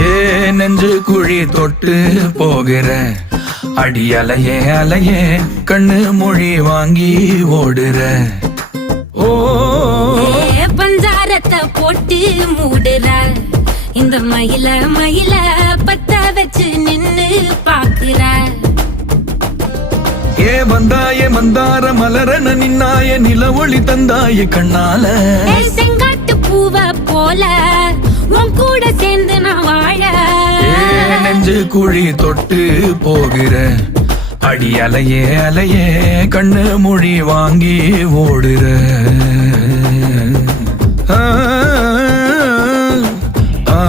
ஏ நெஞ்சு குழி தொட்டு போகிற அடி அலையே அலையே கண்ணு மொழி வாங்கி ஓடுற. ஓ பஞ்சாரத்தை போட்டு மூடுற இந்த மயில மயில பத்த வச்சு நின்னு பாக்குற. ஏ வந்தாய மந்தார மலரன நின்னாய நில ஒளி தந்தாய கண்ணால. செங்காட்டு பூவ போல உன் கூட சேர்ந்து நான் வாழ. நெஞ்சு குழி தொட்டு போகிற அடி அலையே அலையே கண்ணு மொழி வாங்கி ஓடுற. ஆ ஆ